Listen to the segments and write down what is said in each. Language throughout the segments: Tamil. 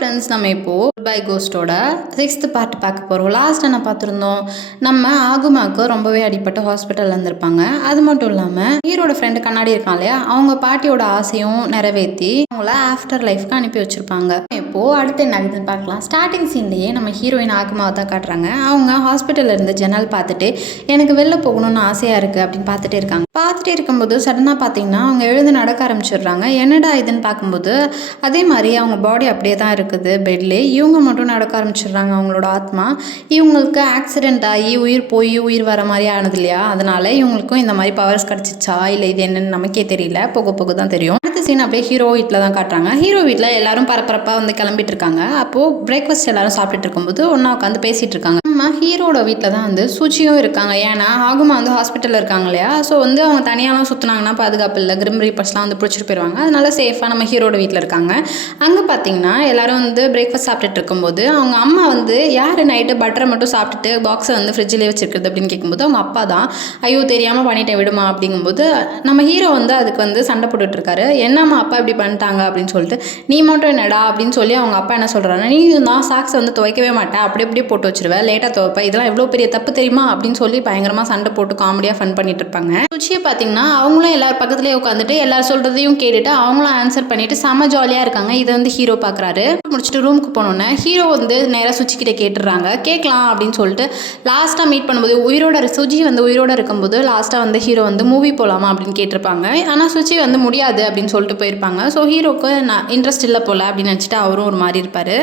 ஃப்ரெண்ட்ஸ், நம்ம இப்போது பை கோஸ்ட்டோட 6th பார்ட் பார்க்க போகிறோம். லாஸ்ட் என்ன பார்த்துருந்தோம், நம்ம ஆகுமாவுக்கு ரொம்பவே அடிப்பட்ட ஹாஸ்பிட்டலில் இருந்திருப்பாங்க. அது மட்டும் இல்லாமல் ஹீரோட ஃப்ரெண்டு கண்ணாடி இருக்கான் இல்லையா, அவங்க பாட்டியோட ஆசையும் நிறைவேற்றி அவங்கள ஆஃப்டர் லைஃப்க்கு அனுப்பி வச்சுருப்பாங்க. இப்போது அடுத்து என்ன ஆகுதுன்னு பார்க்கலாம். ஸ்டார்டிங் சீன்லேயே நம்ம ஹீரோயின் ஆகுமாவை தான் காட்டுறாங்க. அவங்க ஹாஸ்பிட்டலில் இருந்து ஜன்னல் பார்த்துட்டு எனக்கு வெளில போகணும்னு ஆசையாக இருக்குது அப்படின்னு பார்த்துட்டே இருக்காங்க. பார்த்துட்டே இருக்கும்போது சடனாக பார்த்தீங்கன்னா அவங்க எழுந்து நடக்க ஆரம்பிச்சிடுறாங்க. என்னடா இதுன்னு பார்க்கும்போது அதே மாதிரி அவங்க பாடி அப்படியே தான் இருக்குது பெட்லேயே. இவங்க மட்டும் நடக்க ஆரம்பிச்சிடுறாங்க. அவங்களோட ஆத்மா இவங்களுக்கு ஆக்சிடென்ட் ஆகி உயிர் போய் உயிர் வர மாதிரி ஆனது இல்லையா, அதனால இவங்களுக்கும் இந்த மாதிரி பவர்ஸ் கிடச்சிச்சா இல்லை இது என்னன்னு நமக்கே தெரியல, போக போக தான் தெரியும். அடுத்த சீன் அப்படியே ஹீரோ வீட்டில் தான் காட்டுறாங்க. ஹீரோ வீட்டில் எல்லாரும் பரபரப்பாக வந்து கிளம்பிட்டு இருக்காங்க. அப்போது பிரேக்ஃபாஸ்ட் எல்லாரும் சாப்பிட்டுட்டு இருக்கும்போது ஒன்றா உட்காந்து பேசிகிட்டு இருக்காங்க. நம்ம ஹீரோட வீட்டில் தான் வந்து சுச்சியும் இருக்காங்க. ஏன்னா ஆகுமா வந்து ஹாஸ்பிட்டலில் இருக்காங்க இல்லையா, ஸோ வந்து அவங்க தனியாலாம் சுற்றினாங்கன்னா பாதுகாப்பு இல்லை, கிரிம் ரீப்பர்ஸ்லாம் வந்து பிடிச்சிட்டு போயிடுவாங்க. அதனால சேஃபாக நம்ம ஹீரோட வீட்டில் இருக்காங்க. அங்கே பார்த்தீங்கன்னா எல்லாரும் வந்து பிரேக்ஃபாஸ்ட் சாப்பிட்டுட்டு இருக்கும்போது அவங்க அம்மா வந்து யார் நைட்டு பட்டரை மட்டும் சாப்பிட்டுட்டு பாக்ஸை வந்து ஃப்ரிட்ஜிலே வச்சிருக்குது அப்படின்னு கேட்கும்போது அவங்க அப்பா தான். ஐயோ தெரியாமல் பண்ணிட்டேன் விடுமா அப்படிங்கும்போது நம்ம ஹீரோ வந்து அதுக்கு வந்து சண்டை போட்டுட்ருக்காரு. என்னம்மா அப்பா இப்படி பண்ணிட்டாங்க அப்படின்னு சொல்லிட்டு, நீ மட்டும் என்னடா அப்படின்னு சொல்லி அவங்க அப்பா என்ன சொல்கிறாங்க, நீ தான் சாக்ஸை வந்து துவைக்கவே மாட்டேன், அப்படி இப்படி போட்டு வச்சிருவேன், லேட்டாக துவைப்பேன், இதெல்லாம் எவ்வளோ பெரிய தப்பு தெரியுமா அப்படின்னு சொல்லி பயங்கரமாக சண்டை போட்டு காமெடியாக ஃபன் பண்ணிட்டு இருப்பாங்க. சுச்சியை பார்த்தீங்கன்னா அவங்களும் எல்லாரும் பக்கத்துலேயே உட்காந்துட்டு எல்லாரும் சொல்கிறதையும் கேட்டுட்டு அவங்களும் ஆன்சர் பண்ணிட்டு செம்ம ஜாலியாக இருக்காங்க. இதை வந்து ஹீரோ பார்க்குறாரு. முடிச்சுட்டு ரூமுக்கு போனோன்னே ஹீரோ வந்து நேராக சுச்சிக்கிட்ட கேட்டுடுறாங்க. கேட்கலாம் அப்படின்னு சொல்லிட்டு லாஸ்ட்டாக மீட் பண்ணும்போது சுஜி வந்து உயிரோட இருக்கும்போது லாஸ்ட்டாக வந்து ஹீரோ வந்து மூவி போகலாமா அப்படின்னு கேட்டிருப்பாங்க. ஆனால் சுச்சி வந்து முடியாது அப்படின்னு சொல்லிட்டு போயிருப்பாங்க. ஸோ ஹீரோக்கு இன்ட்ரெஸ்ட் இல்லை போல அப்படின்னு நினச்சிட்டு அவரும் ஒரு மாதிரி இருப்பார்.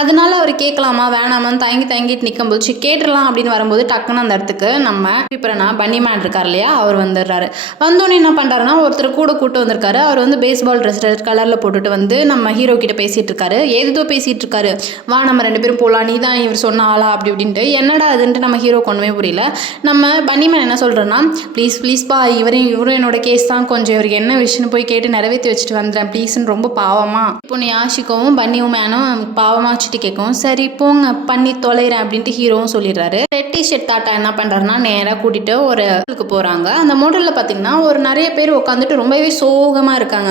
அதனால அவர் கேட்கலாமா வேணாமான்னு தயங்கிட்டு நிற்கும்போது கேட்டுடலாம் அப்படின்னு வரும்போது டக்குன்னு அந்த இடத்துக்கு நம்ம இப்போ பன்னி மேன் இருக்கார் இல்லையா, அவர் வந்துடுறாரு. வந்தோடனே என்ன பண்ணுறாருன்னா ஒருத்தர் கூட கூட்டு வந்திருக்காரு. அவர் வந்து பேஸ்பால் ட்ரெஸ் ரெட் கலரில் போட்டுட்டு வந்து நம்ம ஹீரோ கிட்ட பேசிகிட்டு இருக்காரு. ஏதோ பேசிகிட்டு இருக்காரு. வா நம்ம 2 பேரும் போகலாம், நீ தான் இவர் சொன்ன ஆளா அப்படி இப்படின்ட்டு. என்னடா அதுன்ட்டு நம்ம ஹீரோ ஒன்றுமே புரியல. நம்ம பன்னிமேன் என்ன சொல்கிறேன்னா, ப்ளீஸ்ப்பா இவரும் என்னோட கேஸ் தான், கொஞ்சம் இவருக்கு என்ன விஷயம்னு போய் கேட்டு நிறைவேற்றி வச்சுட்டு வந்துடுறேன் ப்ளீஸ்ன்னு ரொம்ப பாவமா இப்போ நீ ஆஷிக்கவும் பன்னியும் மேனும் பாவமாக வச்சுட்டு கேட்கும். சரி போங்க பண்ணி தொலைகிறேன் அப்படின்ட்டு ஹீரோவும் சொல்லிடுறாரு. ரெட் டிஷர்ட் தாத்தா என்ன பண்ணுறாருன்னா நேராக கூட்டிகிட்டு ஒரு ஹோட்டலுக்கு போகிறாங்க. அந்த ஹோட்டலில் பார்த்தீங்கன்னா ஒரு நிறைய பேர் உட்காந்துட்டு ரொம்பவே சோகமாக இருக்காங்க.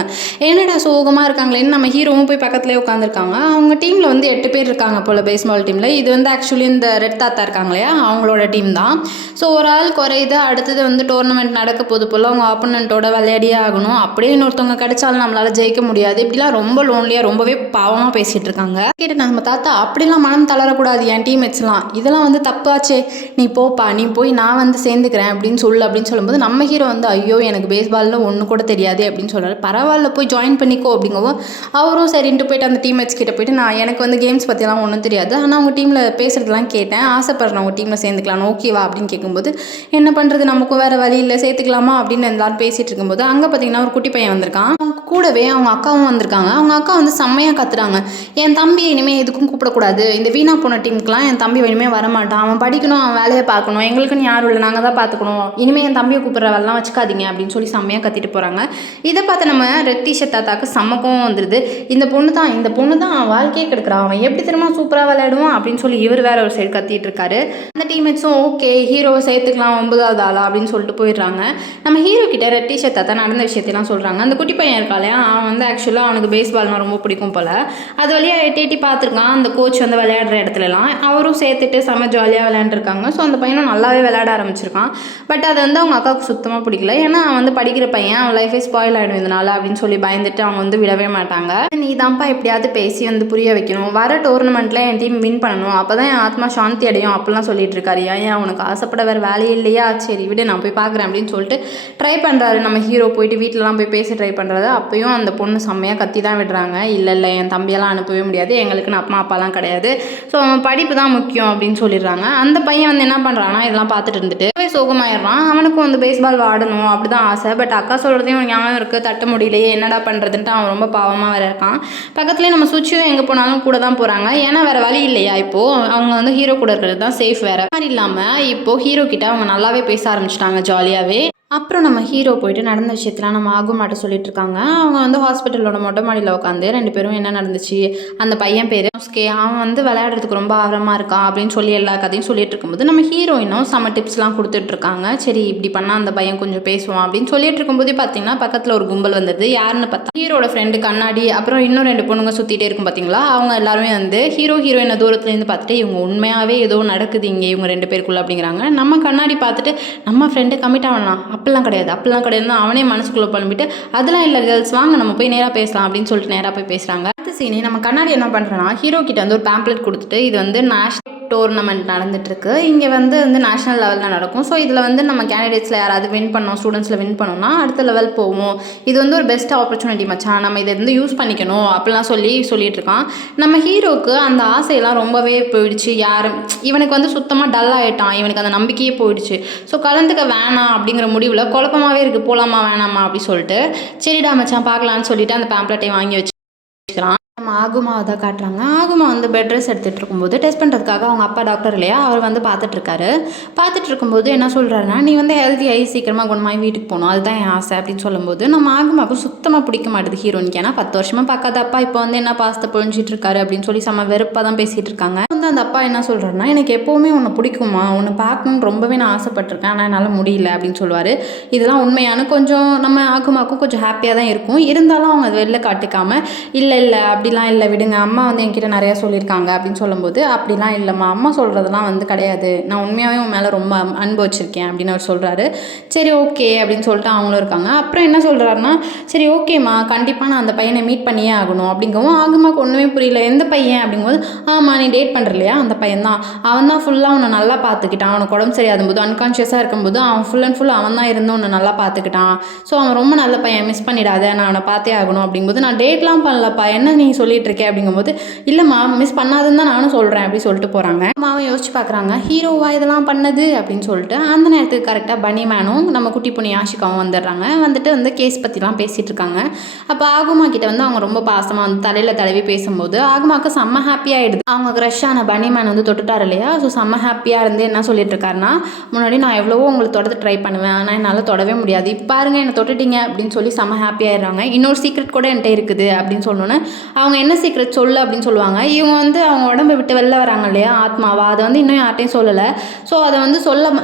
என்னடா சோகமாக இருக்காங்களேன்னு நம்ம ஹீரோவும் போய் பக்கத்துலேயே உட்காந்துருக்காங்க. அவங்க டீமில் வந்து 8 பேர் இருக்காங்க போல் பேஸ்பால் டீமில். இது வந்து ஆக்சுவலி இந்த ரெட் தாத்தா இருக்காங்க இல்லையா, அவங்களோட டீம் தான். ஸோ ஒரு ஆள் குறையுது, அடுத்தது வந்து டோர்னமெண்ட் நடக்க போது போல் அவங்க ஆப்போனண்ட்டோட விளையாடியே ஆகணும். அப்படியே இன்னொருத்தவங்க கிடைச்சாலும் நம்மளால் ஜெயிக்க முடியாது. இப்படிலாம் ரொம்ப லோன்லியாக ரொம்பவே பாவமாக பேசிகிட்டு இருக்காங்க. கேட்டு நம்ம தாத்தா அப்படிலாம் மனம் தளரக்கூடாது, என் டீம்மேட்ஸ்லாம் இதெல்லாம் வந்து தப்பாச்சே, நீ போப்பா, நீ போய் நான் வந்து சேர்ந்துக்கிறேன் அப்படின்னு சொல்லும்போது நம்ம ஹீரோ வந்து ஐயோ எனக்கு பேஸ்பாலில் ஒன்று கூட தெரியாது அப்படின்னு சொல்கிறாரு. பரவாயில்ல போய் ஜாயின் பண்ணிக்கோ அப்படிங்கவும் அவரும் சரின்ட்டு போயிட்டு அந்த டீம்மேட்ஸ் கிட்ட போயிட்டு நான் எனக்கு வந்து கேம்ஸ் பற்றிலாம் ஒன்றும் தெரியாது, ஆனால் அவங்க டீமில் பேசுகிறதுலாம் கேட்டேன், ஆசைப்படுறேன் அவங்க டீமில் சேர்ந்துக்கலாம், ஓகேவா அப்படின்னு கேட்கும்போது என்ன பண்ணுறது நமக்கும் வேறு வழி இல்லை, சேர்த்துக்கலாமா அப்படின்னு எல்லாரும் பேசிகிட்டு இருக்கும்போது அங்கே பார்த்தீங்கன்னா ஒரு குட்டி பையன் வந்திருக்கான். அவங்க கூடவே அவங்க அக்காவும் வந்திருக்காங்க. அவங்க அக்கா வந்து செம்மையாக கத்துறாங்க, என் தம்பி இனிமேல் எதுக்கும் கூப்பிடக்கூடாது, இந்த வீணா போன டீமுக்குலாம் என் தம்பி இனிமேல் வரமாட்டான், அவன் படிக்கணும், அவன் வேலையை பார்க்கணும், எங்களுக்குன்னு யாரும் இல்லை, நாங்கள் தான் பார்த்துக்கணும், இனிமேல் என் தம்பியை கூப்பிட்ற வேலைலாம் வச்சுக்காதீங்க அப்படின்னு சொல்லி செம்மையாக கத்திட்டு போகிறாங்க. இதை பார்த்து நம்ம ரெட் டிஷர்ட் தாத்தாக்கு செம்மக்கும் வந்துடுது. இந்த பொண்ணு தான் வாழ்க்கையே கெடுக்கிறான், அவன் எப்படி திரும்ப சூப்பராக விளையாடுவான் அப்படின்னு சொல்லி இவர் வேற ஒரு சைடு கத்திட்டு இருக்காரு. அந்த டீம்மேட்ஸும் ஓகே ஹீரோவை சேர்த்துக்கலாம் 9வது ஆளா அப்படின்னு சொல்லிட்டு போயிடுறாங்க. நம்ம ஹீரோ கிட்ட ரெட் டிஷர்ட் தாத்தா நடந்த விஷயத்தையெல்லாம் சொல்கிறாங்க. அந்த குட்டி பையன் இருக்காளையா, அவன் வந்து ஆக்சுவலாக அவனுக்கு பேஸ்பால்னால் ரொம்ப பிடிக்கும் போல். அது வழியாக எட்டி பார்த்துருக்கான் அந்த கோச் வந்து விளையாடுற இடத்துலலாம். அவரும் சேர்த்துட்டு செம்ம ஜாலியாக விளையாண்டுருக்காங்க. ஸோ அந்த பையனும் நல்லாவே விளையாட ஆரம்பிச்சிருக்கான். பட் அது வந்து அவங்க அக்காவுக்கு சுத்தமாக பிடிக்கல. ஏன்னா அவன் வந்து படிக்கிற பையன், அவன் லைஃபே ஸ்பாயில் ஆகிடும் இதனால அப்படின்னு சொல்லி பயந்துட்டு அவங்க வந்து விடவே மாட்டாங்க. நீ தான்ப்பா எப்படியாவது பேசி வந்து புரிய வைக்கணும், வர டோர்னமெண்ட்டில் என் டீம் வின் பண்ணணும், அப்போ தான் என் ஆத்மா சாந்தி அடையும் அப்படிலாம் சொல்லிட்டு இருக்காரு. ஏன் உனக்கு ஆசைப்பட வேறு வேலையே இல்லையா, சரி விடு நான் போய் பார்க்குறேன் அப்படின்னு சொல்லிட்டு ட்ரை பண்ணுறாரு. நம்ம ஹீரோ போயிட்டு வீட்டிலலாம் போய் பேசி ட்ரை பண்ணுறாரு. அப்பயும் அந்த பொண்ணு செம்மையாக கத்தி தான் விடுறாங்க. இல்லை என் தம்பியெல்லாம் அனுப்பவே முடியாது, எங்களுக்குன்னு அப்பாலாம் கிடையாது, ஸோ அவன் படிப்பு தான் முக்கியம் அப்படின்னு சொல்லிடுறாங்க. அந்த பையன் வந்து என்ன பண்ணுறான்னா இதெல்லாம் பார்த்துட்டு இருந்துட்டு சோகமாயிடுறான். அவனுக்கும் வந்து பேஸ்பால் ஆடணும் அப்படி தான் ஆசை. பட் அக்கா சொல்கிறதையும் ஞாபகம் இருக்குது, தட்ட முடியலையே என்னடா பண்ணுறதுன்ட்டு அவன் ரொம்ப பாவமாக வேறு இருக்கான். பக்கத்துலேயே நம்ம சுச்சியும் எங்கே போனாலும் கூட தான் போகிறாங்க. ஏன்னா வேறு வழி இல்லையா, இப்போது அவங்க வந்து ஹீரோ கூட இருக்கிறது தான் சேஃப். வேறு மாதிரி இல்லாமல் இப்போது ஹீரோ கிட்ட அவங்க நல்லாவே பேச ஆரம்பிச்சிட்டாங்க ஜாலியாகவே. அப்புறம் நம்ம ஹீரோ போயிட்டு நடந்த விஷயத்தலாம் நம்ம ஆகுமாட்ட சொல்லிட்டு இருக்காங்க. அவங்க வந்து ஹாஸ்பிட்டலோட மொட்டை மாடியில உட்காந்து 2 பேரும் என்ன நடந்துச்சு, அந்த பையன் பேரு யுனோஸ்கே, அவன் வந்து விளையாடுறதுக்கு ரொம்ப ஆர்வமா இருக்கான் அப்படின்னு சொல்லி எல்லா கதையும் சொல்லிட்டு இருக்கும்போது, நம்ம ஹீரோயினும் செம்ம டிப்ஸ்லாம் குடுத்துட்டு இருக்காங்க. சரி இப்படி பண்ணா அந்த பையன் கொஞ்சம் பேசுவான் அப்படின்னு சொல்லிட்டு இருக்கும்போதே பார்த்தீங்கன்னா, பக்கத்துல ஒரு கும்பல் வந்துடுது. யாருன்னு பார்த்தா ஹீரோட ஃப்ரெண்டு கண்ணாடி, அப்புறம் இன்னும் 2 பொண்ணுங்க சுத்திட்டே இருக்கும் பார்த்தீங்களா, அவங்க எல்லாருமே வந்து ஹீரோயின தூரத்துலேருந்து பார்த்துட்டு, இவங்க உண்மையாவே ஏதோ நடக்குது இங்க இவங்க 2 பேருக்குள்ள அப்படிங்கிறாங்க. நம்ம கண்ணாடி பார்த்துட்டு, நம்ம ஃப்ரெண்டு கமிட் ஆவனா அப்படிலாம் கிடையாதுன்னு அவனே மனசுக்குள்ளே புலம்பிட்டு, அதெல்லாம் இல்லை கேர்ள்ஸ் வாங்க நம்ம போய் நேராக பேசலாம் அப்படின்னு சொல்லிட்டு நேராக போய் பேசுகிறாங்க. அடுத்த சீனே நம்ம கண்ணாடி என்ன பண்ணுறேன்னா, ஹீரோ கிட்ட வந்து ஒரு பேம்ப்ளெட் கொடுத்துட்டு, இது வந்து நேஷனல் டோர்னமெண்ட் நடந்துட்டுருக்கு, இங்கே வந்து நேஷனல் லெவலில் நடக்கும். ஸோ இதில் வந்து நம்ம கேண்டிடேட்ஸில் யாராவது வின் பண்ணோம், ஸ்டூடெண்ட்ஸில் வின் பண்ணோம்னா அடுத்த லெவல் போவோம். இது வந்து ஒரு பெஸ்ட் ஆப்பர்ச்சுனிட்டி மச்சான், நம்ம இதை வந்து யூஸ் பண்ணிக்கணும் அப்படிலாம் சொல்லிட்டு இருக்கான். நம்ம ஹீரோக்கு அந்த ஆசையெல்லாம் ரொம்பவே போயிடுச்சு. இவனுக்கு வந்து சுத்தமாக டல் ஆகிட்டான், இவனுக்கு அந்த நம்பிக்கையே போயிடுச்சு. ஸோ கலந்துக்க வேணாம் அப்படிங்கிற முடிவில் குழப்பமாகவே இருக்குது, போகலாமா வேணாமா அப்படி சொல்லிட்டு, சரிடா மச்சான் பார்க்கலான்னு சொல்லிட்டு அந்த பேம்ப்ளெட்டையும் வாங்கி வச்சுக்கிறான். நம்ம ஆகுமாவை தான் காட்டுறாங்க. ஆகுமா வந்து பெட் ரெஸ்ட் எடுத்துகிட்டு இருக்கும்போது டெஸ்ட் பண்ணுறதுக்காக அவங்க அப்பா டாக்டர் இல்லையா, அவர் வந்து பார்த்துட்டு இருக்கும்போது என்ன சொல்கிறாருன்னா, நீ வந்து ஹெல்த்தி ஆகி சீக்கிரமாக குணமாகி வீட்டுக்கு போகணும், அதுதான் என் ஆசை அப்படின்னு சொல்லும்போது, நம்ம ஆகுமாவுக்கு சுத்தமாக பிடிக்க மாட்டேது ஹீரோனிக்கு. ஏன்னா 10 வருஷமாக பார்க்காத அப்பா இப்போ வந்து என்ன பாசத்தை பொழிஞ்சிட்டு இருக்காரு அப்படின்னு சொல்லி செம்ம வெறுப்பாக தான் பேசிகிட்டு இருக்காங்க. வந்து அந்த அப்பா என்ன சொல்கிறாருன்னா, எனக்கு எப்போவுமே உன்னை பிடிக்குமா, உன்னை பார்க்கணுன்னு ரொம்பவே நான் ஆசைப்பட்டிருக்கேன், ஆனால் என்னால் முடியல அப்படின்னு சொல்லுவார். இதெல்லாம் உண்மையான கொஞ்சம் நம்ம ஆகுமாவுக்கும் கொஞ்சம் ஹாப்பியாக தான் இருக்கும். இருந்தாலும் அவங்க அதை வெளில காட்டிக்காமல், இல்லை அப்படிலாம் இல்லை விடுங்க, அம்மா வந்து என்கிட்ட நிறையா சொல்லியிருக்காங்க அப்படின்னு சொல்லும்போது, அப்படிலாம் இல்லைம்மா, அம்மா சொல்கிறதெல்லாம் வந்து கிடையாது, நான் உண்மையாகவே உன் மேலே ரொம்ப அன்பு வச்சுருக்கேன் அப்படின்னு அவர் சொல்கிறாரு. சரி ஓகே அப்படின்னு சொல்லிட்டு அவங்களும் இருக்காங்க. அப்புறம் என்ன சொல்கிறாருன்னா, சரி ஓகேம்மா கண்டிப்பாக நான் அந்த பையனை மீட் பண்ணியே ஆகணும் அப்படிங்கவும், ஆகுமாக்கு ஒன்றுமே புரியல. எந்த பையன் அப்படிங்கும்போது, ஆமாம் நீ டேட் பண்ணுற இல்லையா அந்த பையன் தான், அவன் தான் ஃபுல்லாக உன்னை நல்லா பார்த்துக்கிட்டான், அவனுக்கு உடம்பு சரியாகும் போது அன்கான்ஷியஸாக இருக்கும்போது அவன் ஃபுல் அண்ட் ஃபுல் அவன் தான் இருந்து உன்னை நல்லா பார்த்துக்கிட்டான். ஸோ அவன் ரொம்ப நல்ல பையன், மிஸ் பண்ணிடாத, நான் அவனை பார்த்தே ஆகணும் அப்படிங்கும்போது, நான் டேட்லாம் பண்ணலப்பா, என்ன நீ சொல்லிட்டு இருக்கேன் அப்படிங்கும்போது, இல்லைம்மா மிஸ் பண்ணாதுன்னு தான் நானும் சொல்கிறேன் அப்படி சொல்லிட்டு போகிறாங்க. அம்மாவும் யோசிச்சு பார்க்குறாங்க, ஹீரோவா இதெல்லாம் பண்ணது அப்படின்னு சொல்லிட்டு. அந்த நேரத்துக்கு கரெக்டாக பனிமேனும் நம்ம குட்டி பொண்ணு யாஷிகாவும் வந்துடுறாங்க. வந்துட்டு வந்து கேஸ் பற்றிலாம் பேசிகிட்டு இருக்காங்க. அப்போ ஆகுமா கிட்ட வந்து அவங்க ரொம்ப பாசமாக வந்து தலையில் தடவி பேசும்போது ஆகுமாவுக்கு செம்ம ஹாப்பியாகிடுது. அவங்க க்ரஷ்ஷான பனிமேன் வந்து தொட்டுட்டார் இல்லையா, ஸோ செம்ம ஹாப்பியாக இருந்து என்ன சொல்லிட்டு இருக்காருன்னா, முன்னாடி நான் எவ்வளவோ உங்களை தொடர்ந்து ட்ரை பண்ணுவேன், ஆனால் என்னால் தொடவே முடியாது, இப்போ பாருங்கள் என்னை தொட்டுட்டீங்க அப்படின்னு சொல்லி செம்ம ஹாப்பியாகிடுறாங்க. இன்னொரு சீக்ரெட் கூட என்கிட்ட இருக்குது அப்படின்னு சொன்னோன்னே, அவங்க என்ன சீக்ரெட் சொல்லு அப்படின்னு சொல்லுவாங்க. இவங்க வந்து அவங்க உடம்பை விட்டு வெளில வராங்க இல்லையா ஆத்மாவா, அதை வந்து இன்னும் யார்ட்டையும் சொல்லலை. ஸோ அதை வந்து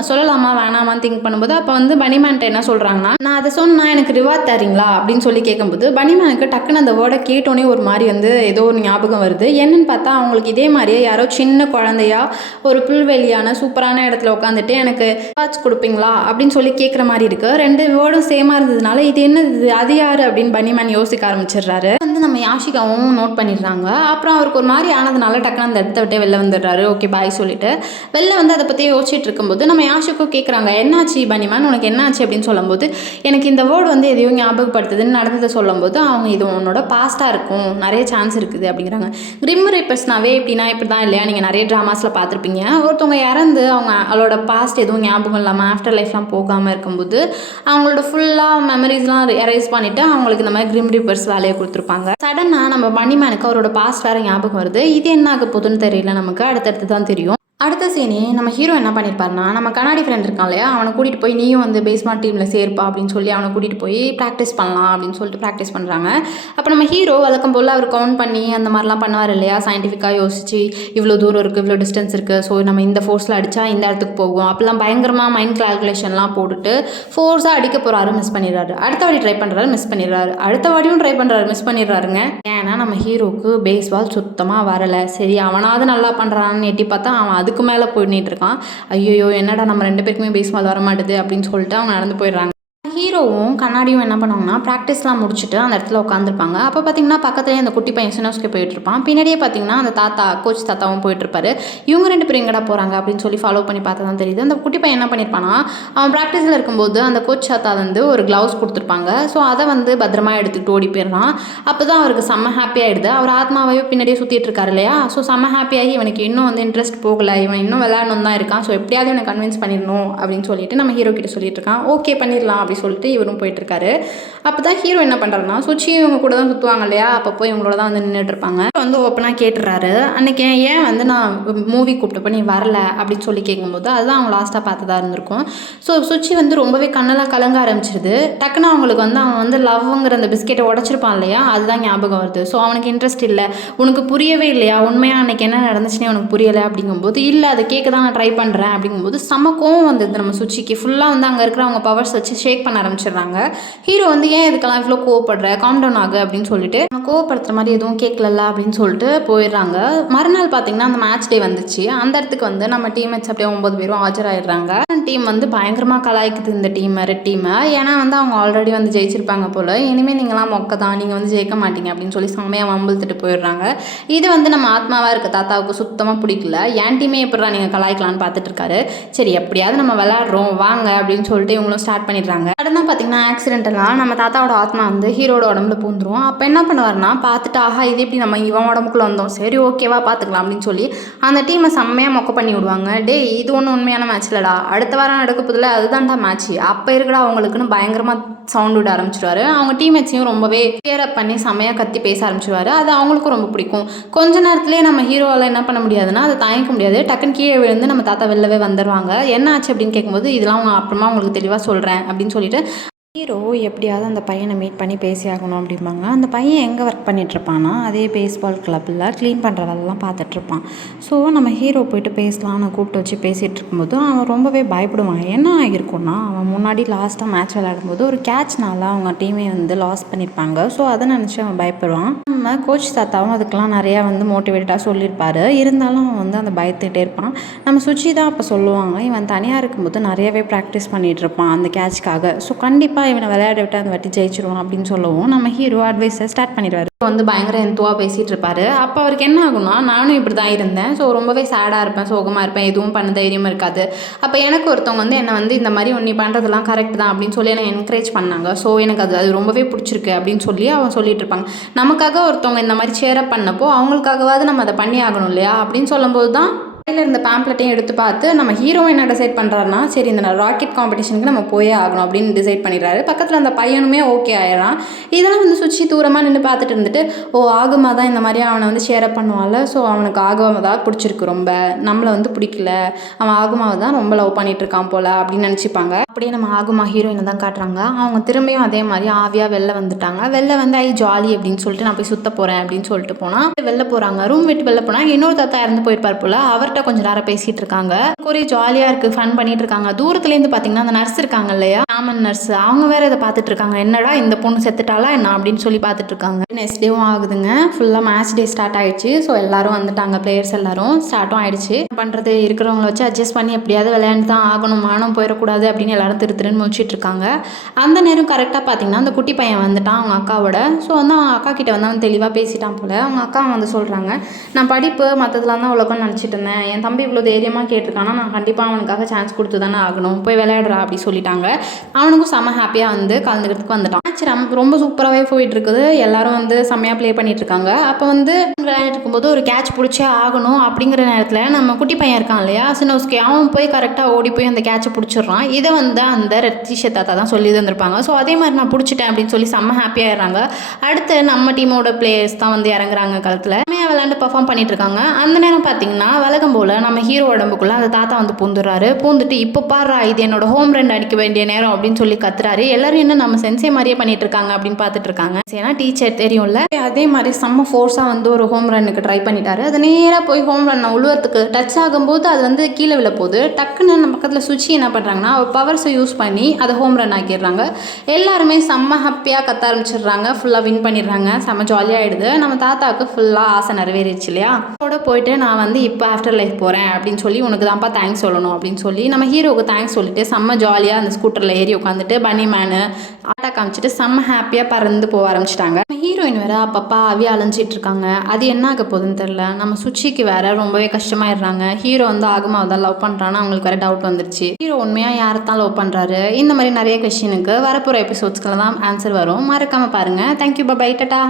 சொல்லலாமா வேணாமான்னு திங்க் பண்ணும்போது, அப்போ வந்து பனிமேன்ட்ட என்ன சொல்கிறாங்கன்னா, நான் அதை சொன்னால் எனக்கு ரிவார்ட் தரீங்களா அப்படின்னு சொல்லி கேட்கும்போது, பனிமேனுக்கு டக்குன்னு அந்த வேர்டை கேட்டோன்னே ஒரு மாதிரி வந்து ஏதோ ஒரு ஞாபகம் வருது. என்னன்னு பார்த்தா அவங்களுக்கு இதே மாதிரியே யாரோ சின்ன குழந்தையா ஒரு புல்வெளியான சூப்பரான இடத்துல உட்காந்துட்டு எனக்கு ரிவார்ட்ஸ் கொடுப்பீங்களா அப்படின்னு சொல்லி கேட்குற மாதிரி இருக்கு. 2 வேர்டும் சேமாக இருந்ததுனால இது என்னது, அது யார் அப்படின்னு பனிமேன் யோசிக்க ஆரம்பிச்சிடுறாரு. வந்து நம்ம யாஷிகாவும் நோட் பண்ணிடுறாங்க. அப்புறம் அவருக்கு ஒரு மாதிரி ஆனதுனால டக்குன்னு அந்த இடத்த விட்டே வெளில வந்துடுறாரு. ஓகே பாய் சொல்லிட்டு வெளில வந்து அதை பற்றி யோசிச்சுட்டு இருக்கும்போது நம்ம யாஷிகோ கேட்குறாங்க, என்னாச்சு பனிமேன் உனக்கு என்னாச்சு அப்படின்னு சொல்லும்போது, எனக்கு இந்த வேர்டு வந்து எதையோ ஞாபகப்படுத்துதுன்னு நடந்ததை சொல்லும்போது, அவங்க இது உன்னோட பாஸ்ட்டாக இருக்கும், நிறைய சான்ஸ் இருக்குது அப்படிங்கிறாங்க. கிரிம் ரீப்பர்ஸ்னாவே எப்படின்னா இப்படி தான் இல்லையா, நீங்கள் நிறைய ட்ராமாஸில் பார்த்துருப்பீங்க, ஒருத்தவங்க இறந்து அவங்களோட பாஸ்ட் எதுவும் ஞாபகம் இல்லாமல் ஆஃப்டர் லைஃப்லாம் போகாமல் இருக்கும்போது அவங்களோட ஃபுல்லாக மெமரிஸ்லாம் எரேஸ் பண்ணிவிட்டு அவங்களுக்கு இந்த மாதிரி கிரிம் ரீப்பர்ஸ் வேலையை கொடுத்துருப்பாங்க. சடனாக நம்ம பனிமேனுக்கு அவரோட பாஸ்ட் வேறு ஞாபகம் வருது. இது என்ன ஆக போகுதுன்னு தெரியல, நமக்கு அடுத்தடுத்து தான் தெரியும். அடுத்த சீனே நம்ம ஹீரோ என்ன பண்ணியிருப்பாருனா, நம்ம கண்ணாடி ஃப்ரெண்ட் இருக்கான் இல்லையா, அவனை கூட்டிகிட்டு போய் நீயும் வந்து பேஸ்பால் டீமில் சேர்ப்பா அப்படின்னு சொல்லி அவனை கூட்டிகிட்டு போய் ப்ராக்டிஸ் பண்ணலாம் அப்படின்னு சொல்லிட்டு ப்ராக்டிஸ் பண்ணுறாங்க. அப்போ நம்ம ஹீரோ வழக்கம் போல் அவர் கவுண்ட் பண்ணி அந்த மாதிரிலாம் பண்ணுவார் இல்லையா, சயின்டிஃபிக்காக யோசிச்சு இவ்வளோ தூரம் இருக்குது, இவ்வளோ டிஸ்டன்ஸ் இருக்குது, ஸோ நம்ம இந்த ஃபோர்ஸில் அடித்தா இந்த இடத்துக்கு போகும் அப்படிலாம் பயங்கரமாக மைண்ட் கால்குலேஷன்லாம் போட்டுட்டு ஃபோர்ஸாக அடிக்க போகிறாரு, மிஸ் பண்ணிடுறாரு. அடுத்த வாடி ட்ரை பண்ணுறாரு, மிஸ் பண்ணிடுறாரு. அடுத்த வாடியும் ட்ரை பண்ணுறாரு, மிஸ் பண்ணிடுறாருங்க. ஏன்னா நம்ம ஹீரோவுக்கு பேஸ்பால் சுத்தமாக வரலை. சரி அவனாவது நல்லா பண்ணுறான்னு எட்டி பார்த்தா அவன் அதுக்கு மேலே போயிட்டு இருக்கான். ஐயோ என்னடா நம்ம 2 பேருக்குமே பேஸ்பால் வர மாட்டுது அப்படின்னு சொல்லிட்டு அவங்க நடந்து போயிடுறாங்க. ஹீரோவும் கண்ணாடியும் என்ன பண்ணுவாங்கன்னா ப்ராக்டிஸ்லாம் முடிச்சுட்டு அந்த இடத்துல உட்காந்துருப்பாங்க. அப்போ பார்த்தீங்கன்னா பக்கத்துலேயே அந்த குட்டி பையன் யுனோஸ்கே போயிட்டுருப்பான். பின்னாடியே பார்த்தீங்கன்னா அந்த கோச் தாத்தாவும் போயிட்டுருப்பாரு. இவங்க 2 பேரும் எங்கடா போகிறாங்க அப்படின்னு சொல்லி ஃபாலோ பண்ணி பார்த்தா தான் தெரியுது. அந்த குட்டி பையன் என்ன பண்ணியிருப்பானா, அவன் ப்ராக்டிஸில் இருக்கும்போது அந்த கோச் தாத்தா வந்து ஒரு க்ளவுஸ் கொடுத்துருப்பாங்க. ஸோ அதை வந்து பத்திரமா எடுத்துகிட்டு ஓடி போயிடறான். அப்போ தான் அவருக்கு செம்ம ஹாப்பி ஆகிடுது. அவர் ஆத்மாவையோ பின்னாடியே சுற்றிட்டு இருக்காரு இல்லையா, ஸோ செம்ம ஹாப்பியாகி இவனுக்கு இன்னும் வந்து இன்ட்ரெஸ்ட் போகலை, இவன் இன்னும் விளையாடணும் தான் இருக்கான், ஸோ எப்படியாவது இவனை கன்வின்ஸ் பண்ணிடணும் அப்படின்னு சொல்லிட்டு நம்ம ஹீரோ கிட்ட சொல்லிட்டு இருக்கான். ஓகே பண்ணிடலாம் அப்படி சொல்லிட்டு கொடுத்துட்டு இவரும் போயிட்டுருக்காரு. அப்போ தான் ஹீரோ என்ன பண்ணுறாருன்னா, சுச்சியும் இவங்க கூட தான் சுற்றுவாங்க இல்லையா, அப்போ இவங்களோட தான் வந்து நின்றுட்டு இருப்பாங்க. வந்து ஓப்பனாக கேட்டுறாரு, அன்றைக்கி ஏன் வந்து நான் மூவி கூப்பிட்டப்போ நீ வரல அப்படின்னு சொல்லி கேட்கும்போது அதுதான் அவங்க லாஸ்ட்டாக பார்த்ததா இருந்திருக்கும். ஸோ சுச்சி வந்து ரொம்பவே கண்ணெல்லாம் கலங்க ஆரம்பிச்சிருது. டக்குன்னு அவங்களுக்கு வந்து அவன் வந்து லவ்ங்கிற அந்த பிஸ்கெட்டை உடச்சிருப்பான் இல்லையா, அதுதான் ஞாபகம் வருது. ஸோ அவனுக்கு இன்ட்ரெஸ்ட் இல்லை, உனக்கு புரியவே இல்லையா, உண்மையாக அன்றைக்கி என்ன நடந்துச்சுன்னே உனக்கு புரியலை அப்படிங்கும்போது, இல்லை அதை கேட்க தான் நான் ட்ரை பண்ணுறேன் அப்படிங்கும்போது செம கோவம் வந்தது நம்ம சுச்சிக்கு. ஃபுல்லாக வந்து அங்கே இருக்கிற அவங்க பவர்ஸ் வச்சு ஷேக் பண்ண ஆரம்பிச்சிடுறாங்க. ஹீரோ வந்து ஏன் இதுக்கெல்லாம் இவ்வளோ கோவப்படுற, காம் டவுன் ஆகு அப்படின்னு சொல்லிட்டு, நம்ம கோவப்படுத்துற மாதிரி எதுவும் கேட்கல அப்படின்னு சொல்லிட்டு போயிடுறாங்க. மறுநாள் பார்த்தீங்கன்னா அந்த மேட்ச் டே வந்துச்சு. அந்த இடத்துக்கு வந்து நம்ம டீம்மேட்ஸ் அப்படியே 9 பேரும் ஆஜராயிடுறாங்க. டீம் வந்து பயங்கரமாக கலாய்க்குது இந்த டீம், ரெட் டீமை. ஏன்னா வந்து அவங்க ஆல்ரெடி வந்து ஜெயிச்சிருப்பாங்க போல், இனிமேல் நீங்களாம் மொக்க தான், நீங்கள் வந்து ஜெயிக்க மாட்டீங்க அப்படின்னு சொல்லி செம்மையாக வம்பிழுத்துட்டு போயிடுறாங்க. இது வந்து நம்ம ஆத்மாவாக இருக்க தாத்தாவுக்கு சுத்தமாக பிடிக்கல. என் டீமே எப்படா நீங்கள் கலாய்க்கலான்னு பார்த்துட்டு இருக்காரு. சரி எப்படியாவது நம்ம விளையாடுறோம் வாங்க அப்படின்னு சொல்லிட்டு இவங்களும் ஸ்டார்ட் பண்ணிடுறாங்க. அடுத்து பார்த்தீங்கன்னா ஆக்சிடென்டெல்லாம் நம்ம தாத்தாவோட ஆத்மா வந்து ஹீரோட உடம்புல பூந்துரும். அப்போ என்ன பண்ணுவார்னா, பார்த்துட்டு ஆஹா இது எப்படி நம்ம இவன் உடம்புக்குள்ள வந்தோம், சரி ஓகேவா பார்த்துக்கலாம் அப்படின்னு சொல்லி அந்த டீமை செம்மையாக மொக்க பண்ணி விடுவாங்க. டே இது ஒன்றும் உண்மையான மேட்ச் இல்லடா, அடுத்த வாரம் நடக்க போதில் அதுதான்டா மேட்ச்சு, அப்போ இருக்கடா அவங்களுக்குன்னு பயங்கரமாக சவுண்ட் விட ஆரம்பிச்சிடுவாரு. அவங்க டீம்மேட்ஸையும் ரொம்பவே கேரப் பண்ணி செம்மையாக கத்தி பேச ஆரம்பிச்சிடுவாரு. அது அவங்களுக்கும் ரொம்ப பிடிக்கும். கொஞ்ச நேரத்துலேயே நம்ம ஹீரோவால் என்ன பண்ண முடியாதுன்னா, அதை தாங்கிக்க முடியாது, டக்குன்னு கீழே விழுந்து நம்ம தாத்தா வெளிலவே வந்துடுவாங்க. என்ன ஆச்சு அப்படின்னு கேட்கும்போது, இதெல்லாம் அவங்க அப்புறமா உங்களுக்கு தெளிவாக சொல்கிறேன் அப்படின்னு சொல்லிட்டு ஹீரோ எப்படியாவது அந்த பையனை மீட் பண்ணி பேசி ஆகணும் அப்படிம்பாங்க. அந்த பையன் எங்கே ஒர்க் பண்ணிகிட்ருப்பான்னா, அதே பேஸ்பால் கிளப்பில் க்ளீன் பண்ணுற வேலைலாம் பார்த்துட்ருப்பான். ஸோ நம்ம ஹீரோ போய்ட்டு பேசலாம்னு கூப்பிட்டு வச்சு பேசிகிட்டு இருக்கும்போது அவன் ரொம்பவே பயப்படுவான். என்ன ஆகிருக்குன்னா, அவன் முன்னாடி லாஸ்ட்டாக மேட்ச் விளையாடும்போது ஒரு கேட்ச்னால அவங்க டீமே வந்து லாஸ் பண்ணியிருப்பாங்க. ஸோ அதை நினச்சி அவன் பயப்படுவான். நம்ம கோச் தாத்தாவும் அதுக்கெலாம் நிறையா வந்து மோட்டிவேட்டாக சொல்லியிருப்பார். இருந்தாலும் அவன் வந்து அந்த பயத்துக்கிட்டே இருப்பான். நம்ம சுச்சி தான் அப்போ சொல்லுவாங்க, இவன் தனியாக இருக்கும்போது நிறையாவே ப்ராக்டிஸ் பண்ணிகிட்டு இருப்பான் அந்த கேட்ச்க்காக. ஸோ கண்டிப்பாக இவனை விளையாட விட்டு அந்த வாட்டி ஜெயிச்சிருவான் அப்படின்னு சொல்லவும் நம்ம ஹீரோ அட்வைஸை ஸ்டார்ட் பண்ணிடுவார். வந்து பயங்கர எந்துவாக பேசிகிட்டு இருப்பார். அப்போ அவருக்கு என்ன ஆகும்னா, நானும் இப்படி தான் இருந்தேன், ஸோ ரொம்பவே சேடாக இருப்பேன், சோகமாக இருப்பேன், எதுவும் பண்ண தைரியமாக இருக்காது. அப்போ எனக்கு ஒருத்தவங்க வந்து என்னை வந்து இந்த மாதிரி நீ பண்ணுறதுலாம் கரெக்ட் தான் அப்படின்னு சொல்லி என்னை என்கரேஜ் பண்ணாங்க. ஸோ எனக்கு அது ரொம்பவே பிடிச்சிருக்கு அப்படின்னு சொல்லி அவன் சொல்லிட்டு இருப்பாங்க. நமக்காக ஒருத்தவங்க இந்த மாதிரி சேரப் பண்ணப்போ அவங்களுக்காகவாது நம்ம அதை பண்ணி ஆகணும் இல்லையா அப்படின்னு சொல்லும்போது தான் கையில் இருந்த பேம்ப்ளெட்டையும் எடுத்து பார்த்து நம்ம ஹீரோ என்ன டிசைட் பண்ணுறாருனா, சரி இந்த ராக்கெட் காம்படிஷனுக்கு நம்ம போயே ஆகணும் அப்படின்னு டிசைட் பண்ணிடுறாரு. பக்கத்தில் அந்த பையனுமே ஓகே ஆயிடுறான். இதெல்லாம் வந்து சுச்சி தூரமாக நின்று பார்த்துட்டு இருந்துட்டு, ஓ ஆகுமா தான் இந்த மாதிரி அவனை வந்து ஷேரப் பண்ணுவான்ல, ஸோ அவனுக்கு ஆகுமாவை தான் பிடிச்சிருக்கு, ரொம்ப நம்மளை வந்து பிடிக்கல, அவன் ஆகுமாவை தான் ரொம்ப லவ் பண்ணிட்டு இருக்கான் போல் அப்படின்னு நினச்சிப்பாங்க. அப்படியே நம்ம ஆகுமா ஹீரோயினை தான் காட்டுறாங்க. அவங்க திரும்பியும் அதே மாதிரி ஆவியாக வெளில வந்துட்டாங்க. வெளில வந்து ஐ ஜாலி அப்படின்னு சொல்லிட்டு நான் போய் சுற்ற போகிறேன் அப்படின்னு சொல்லிட்டு போனால் வெளில போகிறாங்க. ரூம் விட்டு வெளில போனால் இன்னொரு தாத்தா இறந்து போயிருப்பார் போல். அவர் கொஞ்சம் நேரம் பேசிட்டு இருக்காங்க. ஒரே ஜாலியா இருக்கு, ஃபன் பண்ணிட்டு இருக்காங்க. தூரத்துல இருந்து பாத்தீங்கன்னா அந்த நர்ஸ் இருக்காங்க இல்லையா, காமன் நர்ஸ், அவங்க வேற இதை பார்த்துட்டு இருக்காங்க. என்னடா இந்த பொண்ணு செத்துட்டாளா என்ன அப்படின்னு சொல்லி பார்த்துட்டு இருக்காங்க. நெக்ஸ்ட் டேவும் ஆகுதுங்க. ஃபுல்லா மேட்ச் டே ஸ்டார்ட் ஆயிடுச்சு. ஸோ எல்லாரும் வந்துட்டாங்க, பிளேயர்ஸ் எல்லாரும் ஸ்டார்ட்டும் ஆயிடுச்சு. பண்றது இருக்கிறவங்களை வச்சு அட்ஜஸ்ட் பண்ணி எப்படியாவது விளையாண்டு தான் ஆகணும், மானம் போயிடக்கூடாது அப்படின்னு எல்லாரும் திருன்னு முடிச்சிட்டு இருக்காங்க. அந்த நேரம் கரெக்டாக பார்த்தீங்கன்னா அந்த குட்டி பையன் வந்துட்டான் அவங்க அக்காவோட. ஸோ வந்து அவங்க அக்கா கிட்ட வந்து அவன் தெளிவாக பேசிட்டான் போல. அவங்க அக்கா வந்து சொல்றாங்க, நான் படிப்பு மற்றதுலாம் தான் உலகம்னு நினச்சிட்டு இருந்தேன், என் தம்பி இவ்வளோ தைரியமாக கேட்டிருக்கானா, நான் கண்டிப்பாக அவனுக்காக சான்ஸ் கொடுத்து தானே ஆகணும், போய் விளையாடுறா அப்படி சொல்லிட்டாங்க. அவனுக்கும் செம்ம ஹாப்பியாக வந்து கலந்துக்கிறதுக்கு வந்துட்டான். மேட்ச் ரொம்ப சூப்பராகவே போயிட்டு இருக்குது. எல்லாரும் வந்து செம்மையாக ப்ளே பண்ணிட்டு இருக்காங்க. அப்போ வந்து விளையாடிட்டு இருக்கும்போது ஒரு கேட்ச் பிடிச்சே ஆகணும் அப்படிங்கிற நேரத்தில் நம்ம குட்டி பையன் இருக்கான் இல்லையா சினோஸ்கே, அவன் போய் கரெக்டாக ஓடி போய் அந்த கேட்சை பிடிச்சிடுறான். இதை வந்து அந்த ரத்திஷ தாத்தா தான் சொல்லி தந்திருப்பாங்க. ஸோ அதே மாதிரி நான் பிடிச்சிட்டேன் அப்படின்னு சொல்லி செம்ம ஹாப்பியாகிடுறாங்க. அடுத்து நம்ம டீமோட பிளேயர்ஸ் தான் வந்து இறங்குறாங்க களத்தில். செம்மையாக விளையாண்டு பர்ஃபார்ம் பண்ணிட்டு இருக்காங்க. அந்த நேரம் பார்த்தீங்கன்னா வழக்கம் போல் நம்ம ஹீரோ உடம்புக்குள்ள அந்த தாத்தா வந்து பூந்துடுறாரு. பூந்துட்டு இப்போ பாரு இது என்னோட ஹோம் ரன் அடிக்க வேண்டிய நேரம் அப்படின்னு சொல்லி கத்துறாரு. எல்லாரும் என்ன நம்ம சென்சே மாதிரியே பண்ணிட்டு இருக்காங்க அப்படின்னு பார்த்துட்டு இருக்காங்க. ஏன்னா டீச்சர் தெரியும்ல, அதே மாதிரி செம்ம ஃபோர்ஸாக வந்து ஒரு ஹோம் ரன்னுக்கு ட்ரை பண்ணிட்டாரு. அது நேராக போய் ஹோம் ரன் உழுவத்துக்கு டச் ஆகும்போது அது வந்து கீழே விழ போகுது. டக்குன்னு நம்ம பக்கத்தில் சுச்சி என்ன பண்ணுறாங்கன்னா பவர்ஸை யூஸ் பண்ணி அதை ஹோம் ரன் ஆக்கிடுறாங்க. எல்லாருமே செம்ம ஹாப்பியாக கத்த ஆரம்பிச்சிடுறாங்க. ஃபுல்லாக வின் பண்ணிடுறாங்க. செம்ம ஜாலியாகிடுது. நம்ம தாத்தாவுக்கு ஃபுல்லாக ஆசை நிறைவேறிடுச்சு இல்லையா. அதோட போயிட்டு நான் வந்து இப்போ ஆஃப்டர் லைஃப் போகிறேன் அப்படின்னு சொல்லி உனக்கு தான்ப்பா தேங்க்ஸ் சொல்லணும் அப்படின்னு சொல்லி நம்ம ஹீரோவுக்கு தேங்க்ஸ் சொல்லிட்டு செம்ம ஜாலியாக அந்த ஸ்கூட்டரில் ஏறி உட்காந்துட்டு பனி மேனு ஆட்டா காமிச்சிட்டு செம்ம ஹாப்பியாக பறந்து போக ஆரம்பிச்சிட்டாங்க. ஹீரோயின் வேற அப்பப்பா அவி அலைஞ்சிட்டு இருக்காங்க. அது என்ன ஆக போகுதுன்னு தெரில. நம்ம சுச்சிக்கு வேற ரொம்பவே கஷ்டமாயிடுறாங்க. ஹீரோ வந்து ஆகுமாவை தான் லவ் பண்ணுறான்னு அவங்களுக்கு வேற டவுட் வந்துருச்சு. ஹீரோ உண்மையாக யாரை தான் லவ் பண்ணுறாரு, இந்த மாதிரி நிறைய கொஸ்டினுக்கு வரப்போகிற எபிசோட்ஸ்க்கெல்லாம் தான் ஆன்சர் வரும். மறக்காமல் பாருங்கள். Thank you, bye, Tata.